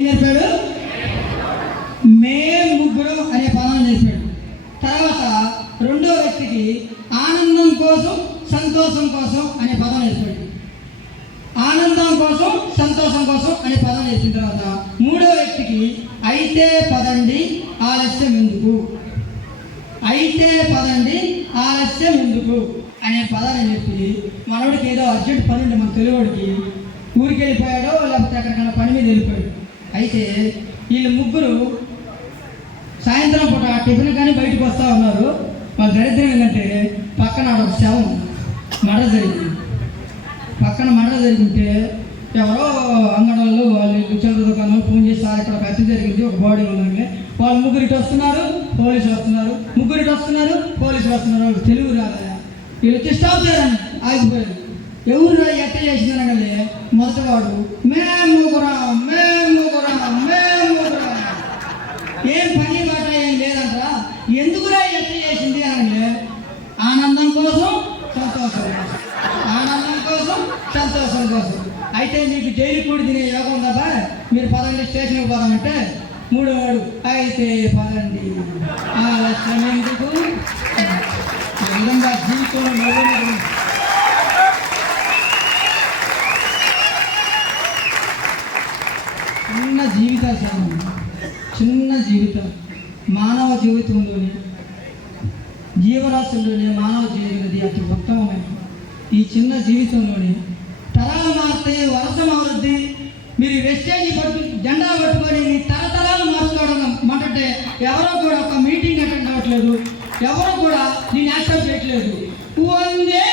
చెప్పాడు మేం ముగ్గురు అనే పదాన్ని చెప్పాడు తర్వాత రెండో వ్యక్తికి ఆనందం కోసం సంతోషం కోసం అనే పదం చెప్పాడు ఆనందం కోసం సంతోషం కోసం అనే పదం చేసిన తర్వాత మూడో వ్యక్తికి అయితే పదండి ఆలస్యం ఎందుకు? అయితే పదండి ఆలస్యం ఎందుకు? అనే పదాన్ని చెప్పి మనోడికి ఏదో అర్జెంట్ పని ఉండే మన తెలుగుడికి. ఊరికి వెళ్ళిపోయాడో లేకపోతే ఎక్కడికైనా పని మీద వెళ్ళిపోయాడు. అయితే వీళ్ళు ముగ్గురు సాయంత్రం పూట టిఫిన్ కానీ బయటకు వస్తూ ఉన్నారు. వాళ్ళ దరిద్రం ఏంటంటే పక్కన ఒక శవం మడ జరిగింది. పక్కన మడ జరిగింటే ఎవరో అంగడాళ్ళు వాళ్ళు చంద్ర దుకాణం ఫోన్ చేసి సార్ ఇక్కడ ఒక జరిగింది ఒక బాడీ ఉందండి. వాళ్ళు ముగ్గురు ఇటు వస్తున్నారు పోలీసులు వస్తున్నారు. ముగ్గురు ఇటు వస్తున్నారు పోలీసులు వస్తున్నారు. వాళ్ళు తెలుగు రాదా వీళ్ళు వచ్చి స్టాప్ చేయాలని ఆగిపోయారు ఎవరు ఎట్ట చేసిందనగలే మొదట వాడు మేము ముగ్గురం మేము ముగ్గురం మేము ముగ్గురం ఏం పని బాట ఏం లేదంటరా ఎందుకురా ఎట్ట చేసింది అనగా ఆనందం కోసం సంతోషం కోసం ఆనందం కోసం సంతోషం కోసం అయితే మీకు జైలు కూడి తినే యోగం ఉందా మీరు పదండి స్టేషన్కి పోదామంటే మూడో వాడు అయితే పదండి. ఆలస్యం ఎందుకు? జీవితంలో చిన్న జీవితాలు సార్ చిన్న జీవితం మానవ జీవితంలోనే జీవరాశుల్లోనే మానవ జీవితది అతి ఉత్తమమైన ఈ చిన్న జీవితంలోనే తరాలు వలస మారుద్ది మీరు వెస్టేజ్ పట్టు జెండా పట్టుకొని మీ తరతరాలు మార్చుకోవడం అంటే ఎవరో కూడా ఒక మీటింగ్ అటెండ్ అవ్వట్లేదు. ఎవరు కూడా దీన్ని యాక్సెప్ట్ చేయట్లేదు. వందే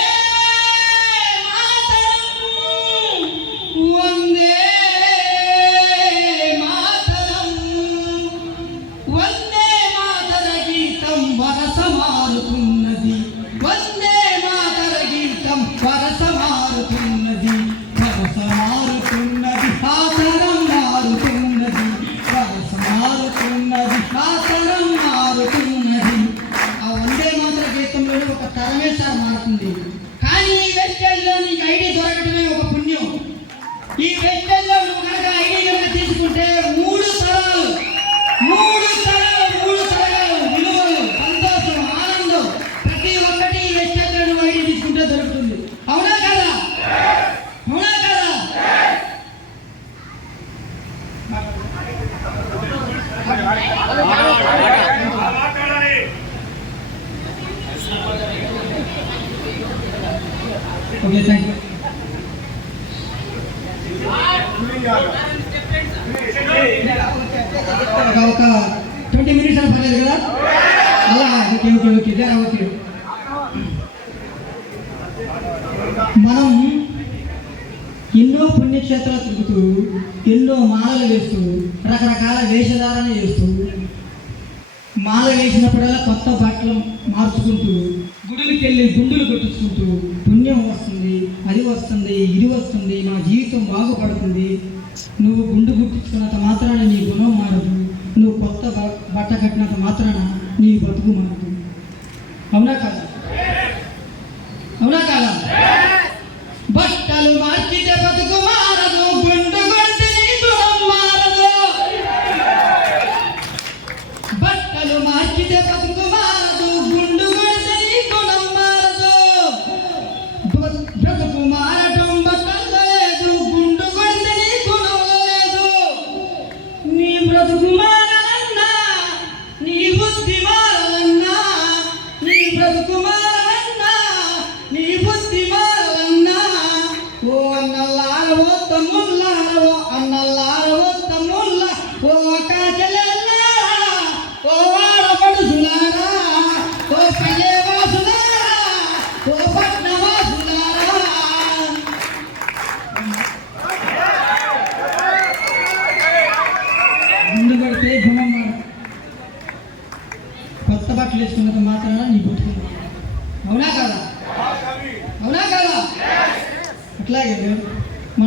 ఒక ట్వంటీ మినిట్స్ అని పర్లేదు కదా అలా ఓకే ఓకే ఓకే జరా ఓకే మనం ఎన్నో పుణ్యక్షేత్రాలు తిరుగుతూ ఎన్నో మాలలు వేస్తూ రకరకాల వేషధారణ చేస్తూ మాల వేసినప్పుడల్లా కొత్త బట్టలు మార్చుకుంటూ గుడికి వెళ్ళి గుండులు కొట్టించుకుంటూ పుణ్యం వస్తుంది అది వస్తుంది ఇది వస్తుంది నా జీవితం బాగుపడుతుంది. నువ్వు గుండు గుట్టించుకున్నంత మాత్రాన నీ గుణం మారదు. నువ్వు కొత్త బట్ట కట్టినంత మాత్రాన నీ బతుకు మారదు. అవునా కాదు?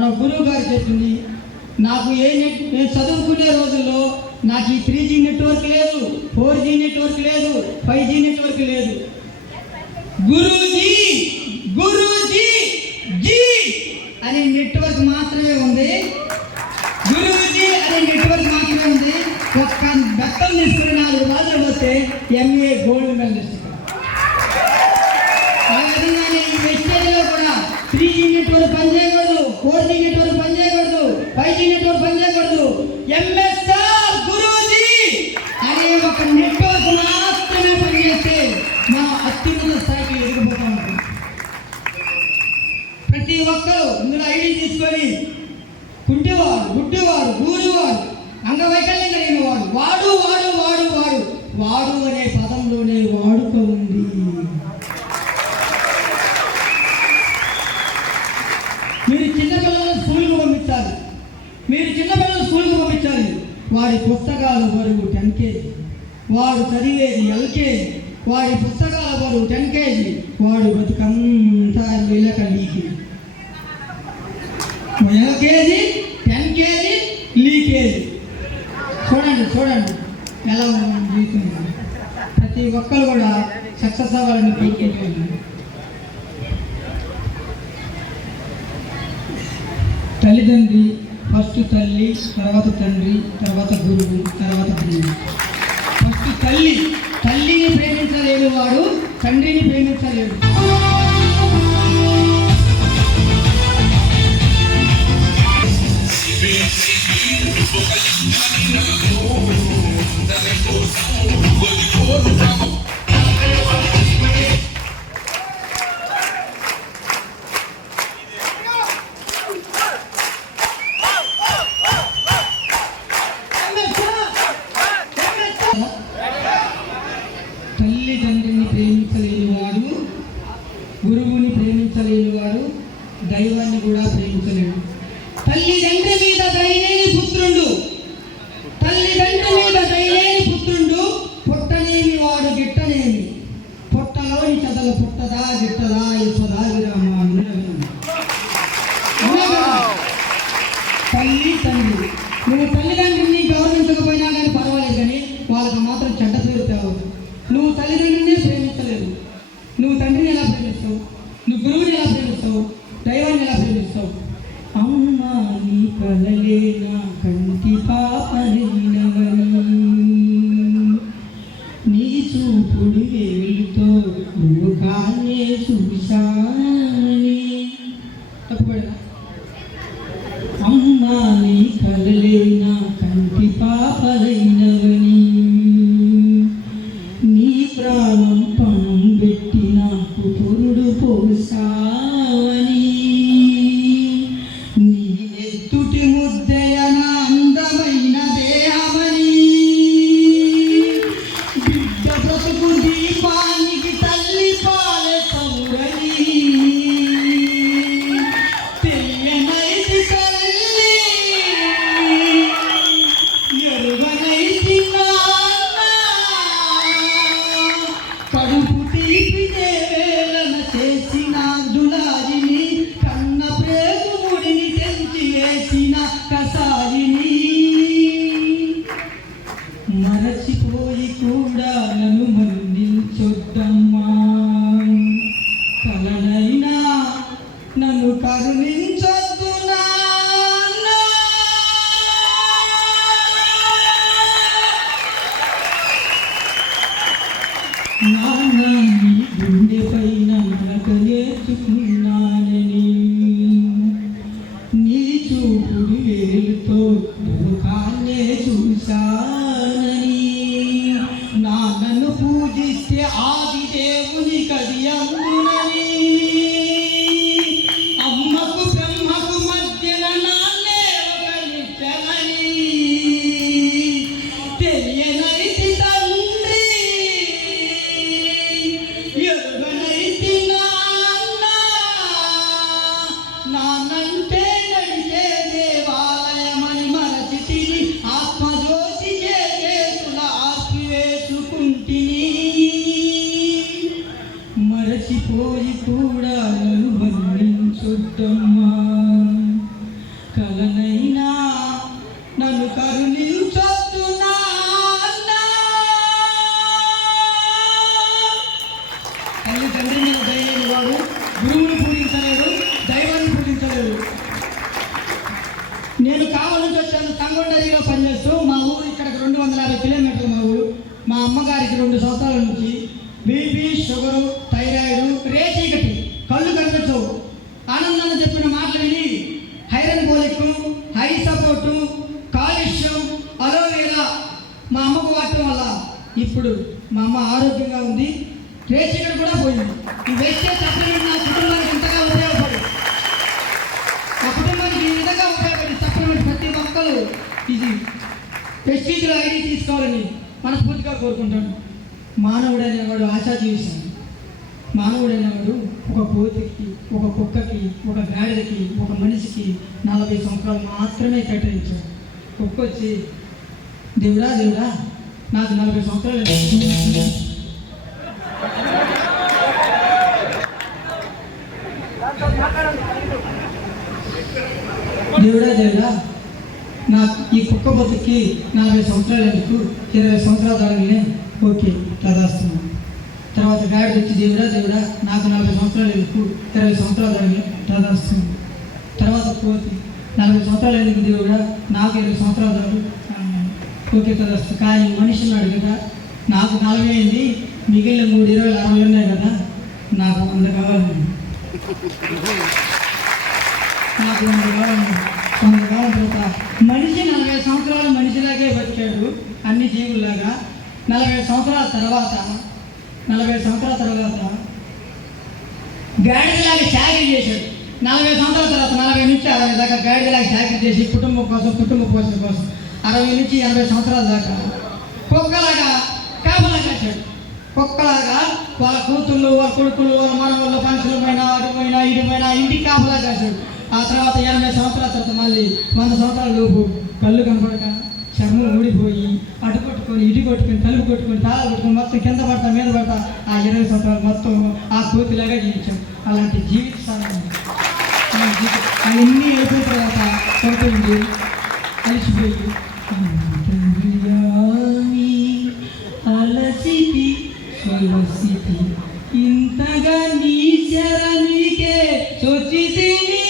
మన గురువు గారు చెప్పింది నాకు ఏ నెట్ నేను చదువుకునే రోజుల్లో నాకు ఈ త్రీ జీ నెట్వర్క్ లేదు ఫోర్ జీ నెట్వర్క్ లేదు ఫైవ్ జీ నెట్వర్క్ లేదు. గురుజీ గురుజీ జీ అనే నెట్వర్క్ మాత్రమే ఉంది. గురుజీ అనే నెట్వర్క్ మాత్రమే ఉంది. ఒక్క బెత్తం తీసుకుని నాలుగు రోజులు వస్తే MA gold kilo leak LKG ten KG leakage చూడండి చూడండి. ఎలా ఉంది జీవితంలో ప్రతి ఒక్కరు కూడా సక్సెస్ అవ్వాలని కోరుకుంటున్నాను తల్లిదండ్రి ఫస్ట్ తల్లి తర్వాత తండ్రి తర్వాత గురువు తర్వాత గురువు. ఫస్ట్ తల్లి తల్లిని ప్రేమించలేని వాడు తండ్రిని ప్రేమించలేడు. I'm you, look at you, look at கூடாது மண்ணின் சுத்தம் ఉంది. రేచీకటి కూడా పోయింది. ఈ వేస్తే సప్లిమెంట్ నా కుటుంబానికి ఇంతగా ఉపయోగపడి. ఆ కుటుంబానికి ఈ విధంగా ఉపయోగపడి సప్లిమెంట్ ప్రతి ఒక్కరు. ఇది పెస్టిజ్లో ఐడి తీసుకోవాలని మనస్ఫూర్తిగా కోరుకుంటాను. మానవుడు అనేవాడు ఆశా జీవిస్తాను మానవుడు అనేవాడు ఒక కోతికి ఒక కుక్కకి ఒక గాడిదకి ఒక మనిషికి నలభై సంవత్సరాలు మాత్రమే కేటాయించాడు కుక్క వచ్చి దేవుడా దేవుడా నాకు నలభై సంవత్సరాలు దేవుడా దేవుడా నా ఈ కుక్క బతుకి నలభై సంవత్సరాలు ఎందుకు? ఇరవై సంవత్సరాలు దానినే ఓకే తదాస్తున్నాను తర్వాత గాడి వచ్చి దేవుడా దేవుడా నాకు నలభై సంవత్సరాలు ఎందుకు? ఇరవై సంవత్సరాలు దానిని తదాస్తున్నాను తర్వాత కోతి నలభై సంవత్సరాలు ఎందుకు దేవుడా? నాకు ఇరవై సంవత్సరాలు దాడు ఓకే తదాస్తు కానీ మనిషి ఉన్నాడు కదా నాకు నలభై అయింది మిగిలిన మూడు ఇరవై అరవై ఉన్నాయి కదా నాకు వంద కావాలి. నాకు వంద తర్వాత మనిషి నలభై సంవత్సరాలు మనిషిలాగే బతికాడు అన్ని జీవుల్లాగా. నలభై సంవత్సరాల తర్వాత నలభై సంవత్సరాల తర్వాత గాడిదలాగా చాకరీ చేశాడు. నలభై సంవత్సరాల తర్వాత నలభై నుంచి అరవై దాకా గాడిదలాగా చాకరీ చేసి కుటుంబం కోసం కుటుంబ పోషణ కోసం అరవై నుంచి ఎనభై సంవత్సరాల దాకా కుక్కలాగా కాపలా కాశాడు కుక్కలాగా వాళ్ళ కూతుళ్ళు వాళ్ళ కొడుకులు వాళ్ళ మనవాళ్ళ పంచులు పైన అటు పైన ఇటు పైన ఇంటికి కాపలా కాశాడు ఆ తర్వాత ఎనభై సంవత్సరాల తర్వాత మళ్ళీ వంద సంవత్సరాల లోపు కళ్ళు కనపడక చర్మం ఊడిపోయి అటు కొట్టుకొని ఇటు కొట్టుకొని తలుపు కొట్టుకొని తాళాలు కొట్టుకొని మొత్తం కింద పడతా మీద పడతా ఆ ఇరవై సంవత్సరాలు మొత్తం ఆ కోతిలాగా జీవించాం. అలాంటి జీవిత అవన్నీ అయిపోయిన తర్వాత పడుతుంది అలసిపోయి అలసిపి ఇంతగా నీ చరణికే చొచ్చితిని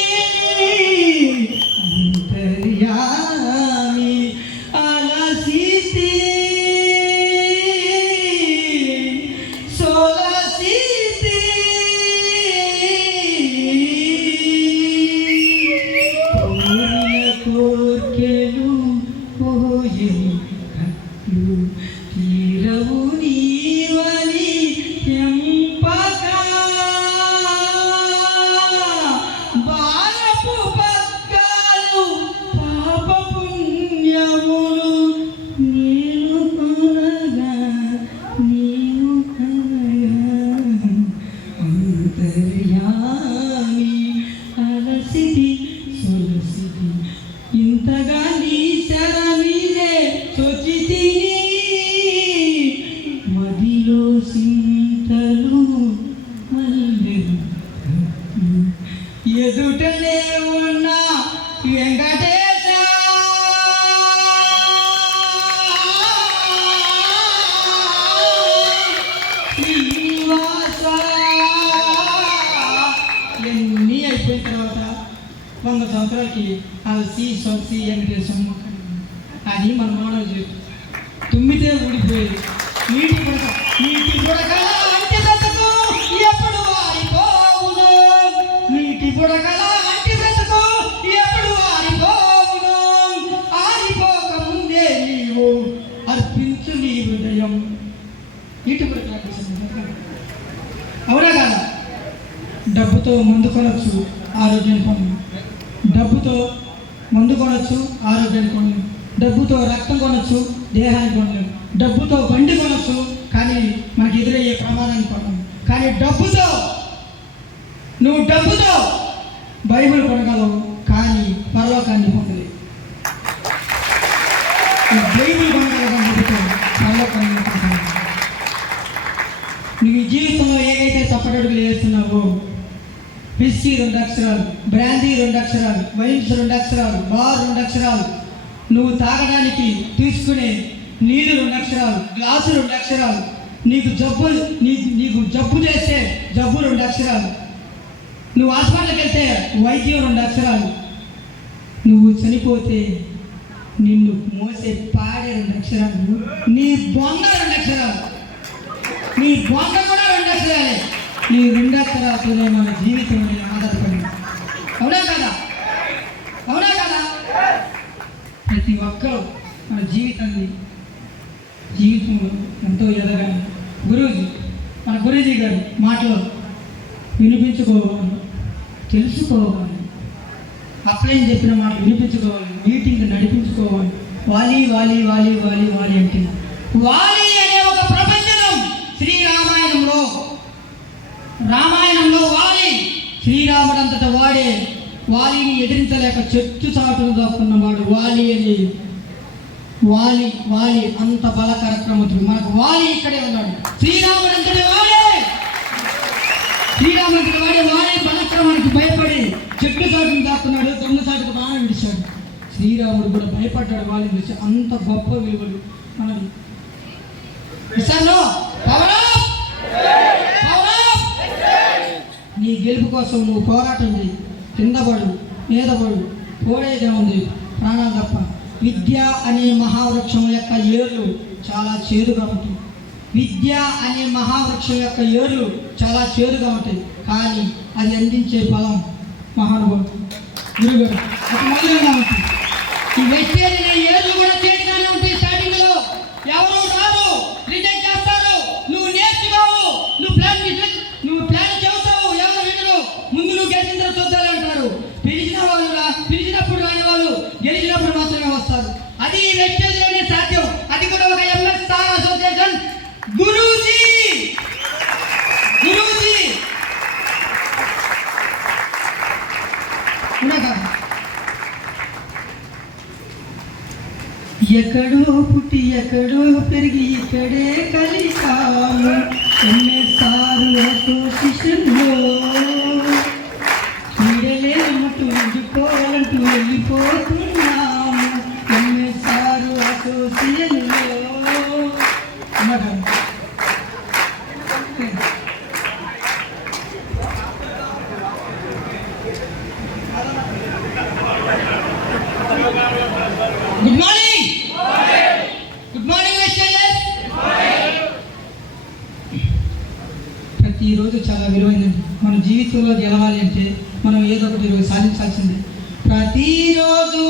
డబ్బుతో మందు కొనొచ్చు ఆరోగ్యాన్ని కొనలేం డబ్బుతో మందు కొనొచ్చు ఆరోగ్యాన్ని కొనలేం డబ్బుతో రక్తం కొనొచ్చు దేహాన్ని కొనలేం డబ్బుతో బండి కొనొచ్చు కానీ మనకి ఎదురయ్యే ప్రమాదాన్ని కొనలేం కానీ డబ్బుతో నువ్వు డబ్బుతో బైబిల్ కొనగలవు కానీ పరలోకాన్ని పొందలేవు. బైబిల్ కొనగలవు డబ్బుతో పరలోకాన్ని నీ నువ్వు ఈ జీవితంలో ఏదైతే తప్పటడుగులు వేస్తున్నావో పిస్సీ రెండు అక్షరాలు బ్రాందీ రెండు అక్షరాలు వైన్స్ రెండు అక్షరాలు బార్ రెండు అక్షరాలు. నువ్వు తాగడానికి తీసుకునే నీళ్ళు రెండు అక్షరాలు గ్లాసు రెండు అక్షరాలు. నీకు జబ్బు నీకు నీకు జబ్బు చేస్తే జబ్బు రెండు అక్షరాలు. నువ్వు హాస్పిటల్కి వెళ్తే వైద్యం రెండు అక్షరాలు. నువ్వు చనిపోతే నిన్ను మోసే పాడే రెండు అక్షరాలు. నీ బొంగ రెండు అక్షరాలు. నీ బొంగ కూడా రెండు అక్షరాలే. నీ రెండు అక్షరాలతోనే మన జీవితం ఆధారపడింది అవునా కదా? అవునా కదా? ప్రతి ఒక్కరూ మన జీవితాన్ని జీవితంలో ఎంతో ఎదగాలి. గురూజీ మన గురూజీ గారు మాటలు వినిపించుకోవాలి తెలుసుకోవాలి. అప్లైన్ చెప్పిన మాట వినిపించుకోవాలి మీటింగ్ నడిపించుకోవాలి. వాలి వాలి వాలి వాలి వాలి అంటే వాలి అనే ఒక ప్రపంచం శ్రీరామాయణంలో రామాయణంలో. రామాయణంలో వాలిని ఎదిరించలేక చెట్టు చాటును దాస్తున్నవాడు వాలి అని వాలి వాలి అంత బల కార్యక్రమం మనకు వాలి ఇక్కడే ఉన్నాడు. శ్రీరాముడంతటి వాడే! శ్రీరాముడు వాడే వాలి బలక్రమానికి భయపడి చెట్టు చాటును దాస్తున్నాడు. దొంగ చాటుకు బాణం విడిచాడు. శ్రీరాముడు కూడా భయపడ్డాడు. వాలి చూసి అంత గొప్ప విలువలు మనం ఇస్తాను నీ గెలుపు కోసం నువ్వు పోరాటం చేయి. క్రిందబడు పడు మీద పోడేదే ఉంది ప్రాణాలు తప్ప. విద్య అనే మహావృక్షం యొక్క ఏర్లు చాలా చేదుగా ఉంటాయి. విద్య అనే మహావృక్షం యొక్క ఏర్లు చాలా చేదుగా ఉంటాయి. కానీ అది అందించే బలం మహానుభావుడు. గురుగారు అది మధురంగా ఉంటుంది ఈ అనే ఏర్లు కూడా చేతిగానే ఉంటాయి స్టార్టింగ్లో ఎవరు రారు రిజెక్ట్ చేస్తారు నువ్వు నేర్చుకోవు నువ్వు ప్లాన్ చేసి- నువ్వు ప్లాన్ చెబుతావు ఎవరు వినరు ముందు నువ్వు గెలిచిన తర్వాత చూద్దాలి అంటారు పిలిచిన వాళ్ళు రా పిలిచినప్పుడు రాని వాళ్ళు గెలిచినప్పుడు మాత్రమే వస్తారు అది ఈ వెస్టేజ్లోనే సాధ్యం అది కూడా ఒక MS star association Guruji Guruji ఉన్నాక ఎక్కడో పుట్టి ఎక్కడో పెరిగి ఇక్కడే కలిసాము ఎన్నెసార్లు అసోసియేషన్లో వీడలేమంటూ ఉండిపోవాలంటూ వెళ్ళిపోతూ ఎన్నెసార్లు అసోసియేషన్లో అన్నమాట good morning good morning westerners ప్రతిరోజు చాలా విలువైనది మన జీవితంలో గెలవాలి అంటే మనం ఏదో ఒకటి సాధించాల్సిందే. ప్రతిరోజు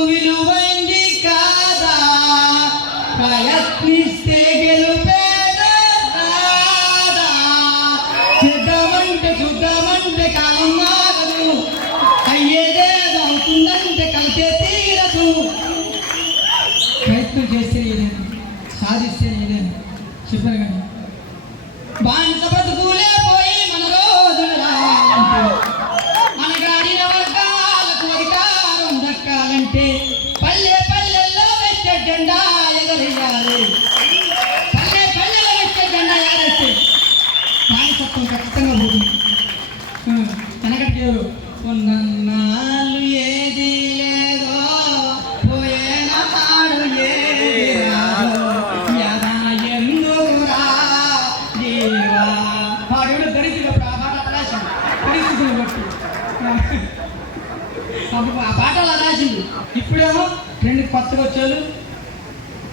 కొత్తగా వచ్చారు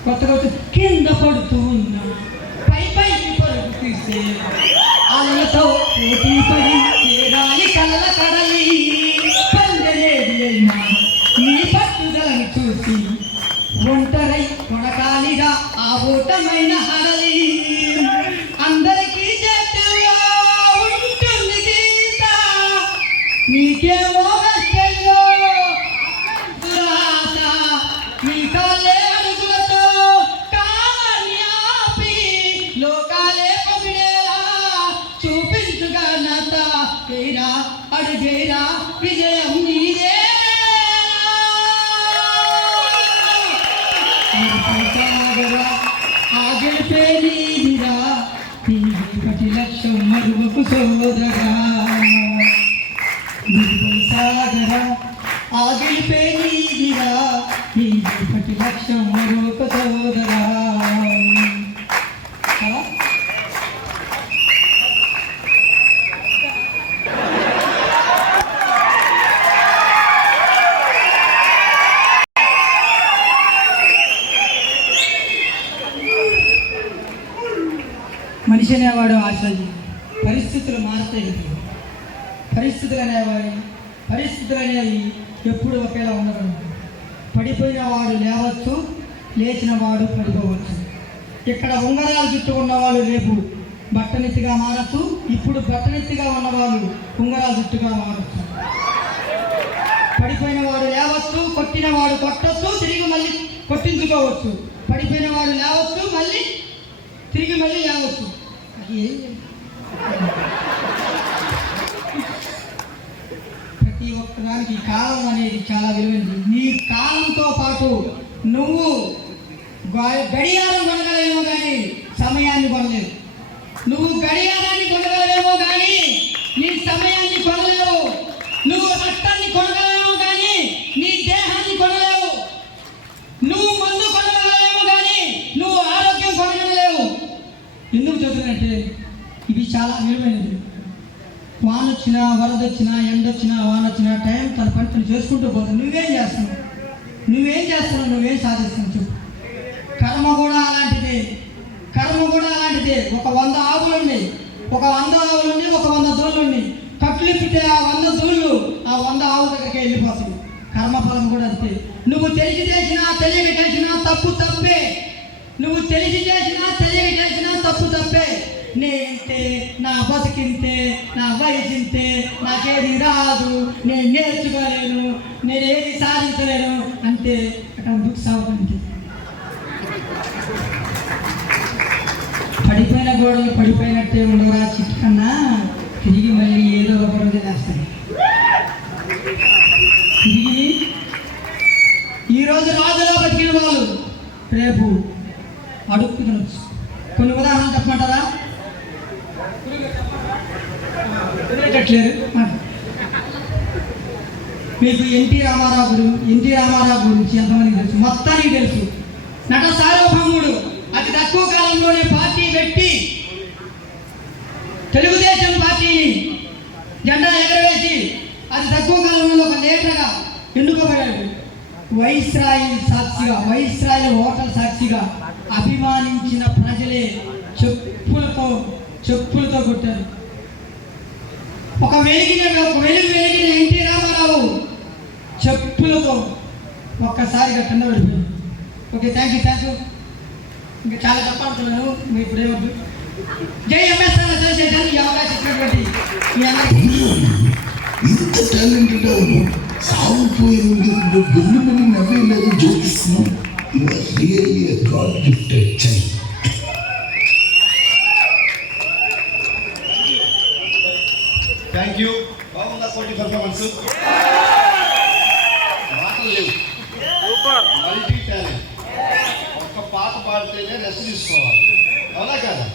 కొత్తగా వచ్చి కింద పడుతూ ఉన్నా. పై పై పరుగు తీస్తే అలలతో పోటీ పడి చేరాలి కళ్ళ కడలి. పందలేది అయినా నీ పట్టుదలను చూసి ఒంటరై కొడకాలిగా ఆ ఓటమైన హరలి. అనేవాడు ఆశ్రయం. పరిస్థితులు మారుతాయి పరిస్థితులు అనేవాడు పరిస్థితులు అనేవి ఎప్పుడు ఒకేలా ఉండదు. పడిపోయిన వాడు లేవచ్చు లేచిన వాడు పడిపోవచ్చు. ఇక్కడ ఉంగరాలు జుట్టు ఉన్నవాళ్ళు రేపు బట్టనెత్తిగా మారచ్చు. ఇప్పుడు బట్టనెత్తిగా ఉన్నవాళ్ళు ఉంగరాలు చుట్టుగా మారచ్చు. పడిపోయిన వాడు లేవచ్చు కొట్టిన వాడు కొట్టొచ్చు తిరిగి మళ్ళీ కొట్టించుకోవచ్చు. పడిపోయిన వాడు లేవచ్చు మళ్ళీ తిరిగి మళ్ళీ లేవచ్చు. ప్రతి ఒక్కదానికి కాలం అనేది చాలా విలువైనది. నీ కాలంతో పాటు నువ్వు గడియారం కొనగలవేమో కానీ సమయాన్ని కొనలేవు. నువ్వు గడియారాన్ని కొనగలవేమో కానీ నీ సమయాన్ని కొన నువ్వు రక్తాన్ని కొనగలవేమో కానీ నీ దేహాన్ని కొనలేవు నువ్వు మందు కొనగలవేమో కానీ నువ్వు ఆరోగ్యం కొనగలలేవు ఎందుకు చెబుతున్నట్టే ఇవి చాలా విలువైనది. వాన వచ్చినా వరద వచ్చినా ఎండ వచ్చినా వాన వచ్చినా టైం తన పని తను చేసుకుంటూ పోతుంది నువ్వేం చేస్తున్నావు? నువ్వేం చేస్తున్నావు? నువ్వేం సాధిస్తున్నావు చెప్పు. కర్మ కూడా అలాంటిదే. కర్మ కూడా అలాంటిదే. ఒక వంద ఆవులు ఉన్నాయి ఒక వంద ఆవులు ఉన్నాయి ఒక వంద దూళ్ళు ఉన్నాయి కట్లు పెట్టే ఆ వంద దూళ్ళు ఆ వంద ఆవుల దగ్గరికి వెళ్ళిపోతుంది కర్మఫలం కూడా అంతే. నువ్వు తెలిసి చేసినా తెలియక చేసినా తప్పు తప్పే. నువ్వు తెలిసి చేసినా తప్పే నా బతికింతే నా వయసింతే నాకేది రాదు నేను నేర్చుకోలేను నేను ఏది సాధించలేను అంటే అక్కడ బుక్స్ అవ్వకంటే పడిపోయిన గోడలు పడిపోయినట్టే ఉండవరా చిట్టుకన్నా తిరిగి మళ్ళీ ఏదో ఒక రోజు వేస్తాయి తిరిగి ఈరోజు రాజులా బతికిన వాళ్ళు రేపు అడుక్కు కుదిరేటట్లేదు మీకు ఎన్టీ రామారావు ఎన్టీ రామారావు గురించి ఎంతమంది తెలుసు? మొత్తానికి తెలుసు. నట సార్వభౌముడు అతి తక్కువ కాలంలోనే పార్టీ పెట్టి తెలుగుదేశం పార్టీని జెండా ఎగరవేసి అతి తక్కువ కాలంలో ఒక లీడర్గా ఎన్నుకోబడాడు వైస్రాయి సాక్షిగా వైస్రాయి హోటల్ సాక్షిగా అభిమానించిన ప్రజలే చెప్పులతో చెప్పులతో కొట్టారు. ఒక వెలిగిన ఒక వెలుగు వెలిగిన ఎన్టీ రామారావు చెప్పులతో ఒక్కసారిగా కింద పడిపోయాడు okay thank you thank you ఇంకా చాలా చెప్పాలనుకున్నాను మీ ఇప్పుడే వద్దు జై ఎంఎస్ఆర్ అసోసియేషన్ ఈ అవకాశం ఇచ్చినటువంటి మీ అందరికీ. ఇంత టాలెంటెడ్ అవును సాగిపోయి గొల్లుమని నవ్వేలేదు జోకిస్తున్నాం really god gifted child thank you బాగుందా పోటీ పర్ఫార్మెన్స్ మాటలు లేవు మల్టీ టాలెంట్ ఒక్క పాట పాడితేనే రెస్ట్ తీసుకోవాలి. అవునా కదా?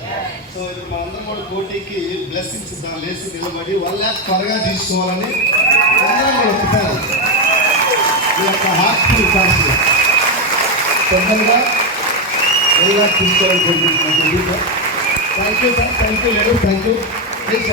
సో ఇప్పుడు మనందరం కూడా పోటీకి బ్లెస్సింగ్స్ ఇద్దాం. లేచి నిలబడి వన్ ల్యాక్ త్వరగా తీసుకోవాలని అందరం కూడా ఒప్పుతారు ఈ యొక్క హార్ట్ఫుల్ కాస్ట్ తొందరగా వన్ ల్యాక్ తీసుకోవాలని కోరుకుంటున్నాను thank you sir thank you లేదు థ్యాంక్ యూ ప్లీజ్